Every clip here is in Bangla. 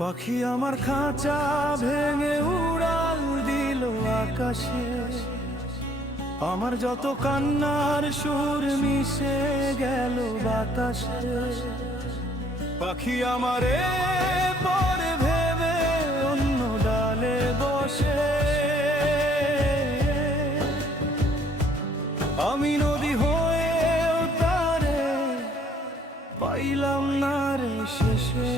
পাখি আমার খাঁচা ভেঙে উড়াল দিল আকাশে, আমার যত কান্নার সুর মিশে গেল বাতাসে। পাখি আমারে পরে ভেবে অন্য ডালে বসে, আমি নদী হয়েও তারে পাইলাম না রে শেষে।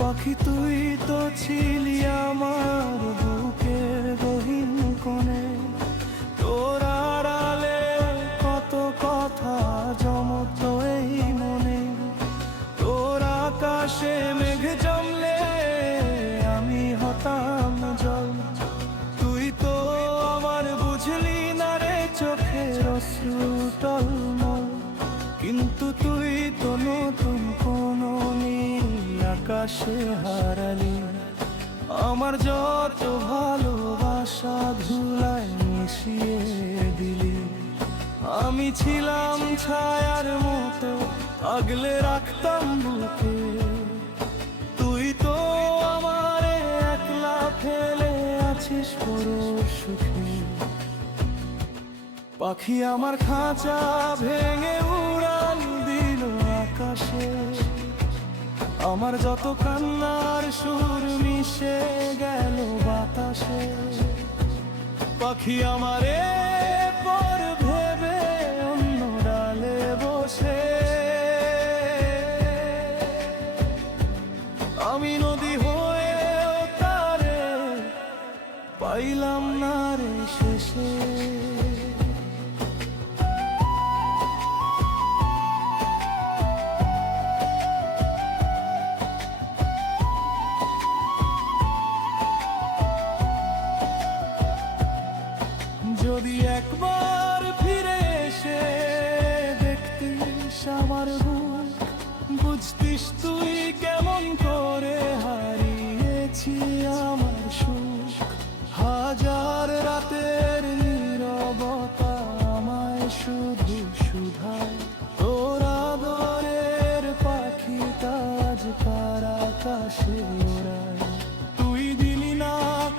পাখি তুই তো ছিলি আমার বুকের গহীন কোণে, তোর আড়ালে কত কথা জমত এই মনে। তোর আকাশে মেঘ জমলে আমি হতাম জল, তুই তো আমার বুঝলি না রে চোখের অশ্রু টলমল। কিন্তু তুই তো নতুন কোনো নীল আকাশে হারালি, আমার যত ভালোবাসা ধুলায় মিশিয়ে দিলি। আমি ছিলাম ছায়ার মতো আগলে রাখতাম বুকে, তুই তো আমারে একলা ফেলে আছিস পুরো সুখে। পাখি আমার খাঁচা ভেঙে উড়াল দিল আকাশে, আমার যত কান্নার সুর মিশে গেল বাতাসে। পাখি আমারে পর ভেবে অন্য ডালে বসে, আমি নদী হয়ে তারে পাইলাম না রে শেষে। যদি একবার ফিরে এসে দেখতিস আমার বুক, বুঝতিস তুই কেমন করে হারিয়েছি আমার সুখ। হাজার রাতের নীরবতা আমায় শুধু শুধায়, তোর আদরের পাখি তাজ কার আকাশে ওড়ায়। তুই দিলি না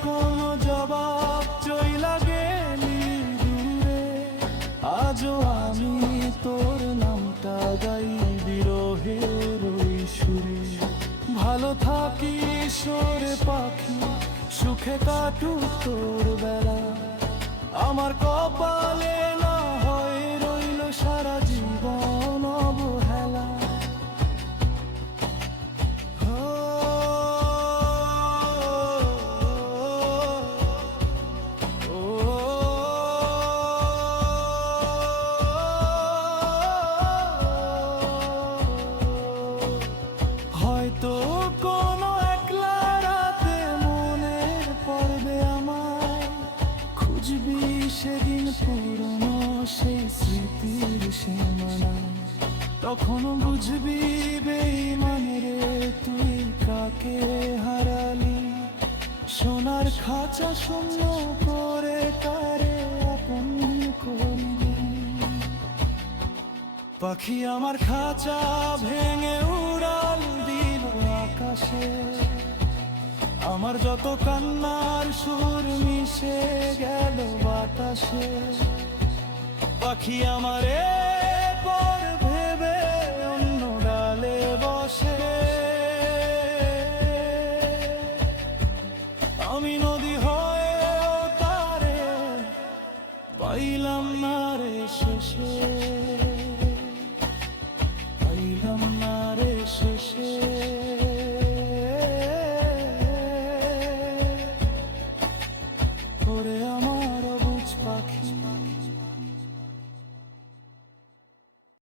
কোনো জবাব, চইলা গেলি দূরে। আজও আমি তোর নামটা গাই বিরহের ওই সুরে। ভালো থাকিস ওরে পাখি, সুখে কাটুক তোর বেলা। আমার কপালে না হয় রইল সারা জীবন অবহেলা। হয়তো কোনো একলা রাতে মনে পড়বে আমার, খুঁজবি সেদিন পুরনো সেই স্মৃতির সীমানা। তখন বুঝবি বেঈমান রে তুই কাকে হারালি, সোনার খাঁচা শূন্য করে কারে আপন করলি। পাখি আমার খাঁচা ভেঙে উড়াল দিল আকাশে, আমার যত কান্নার সুর মিশে গেল বাতাসে। পাখি আমারে পর ভেবে অন্য ডালে বসে, আমি নদী হয়ে তারে পাইলাম না রে শেষে, পাইলাম না রে শেষে।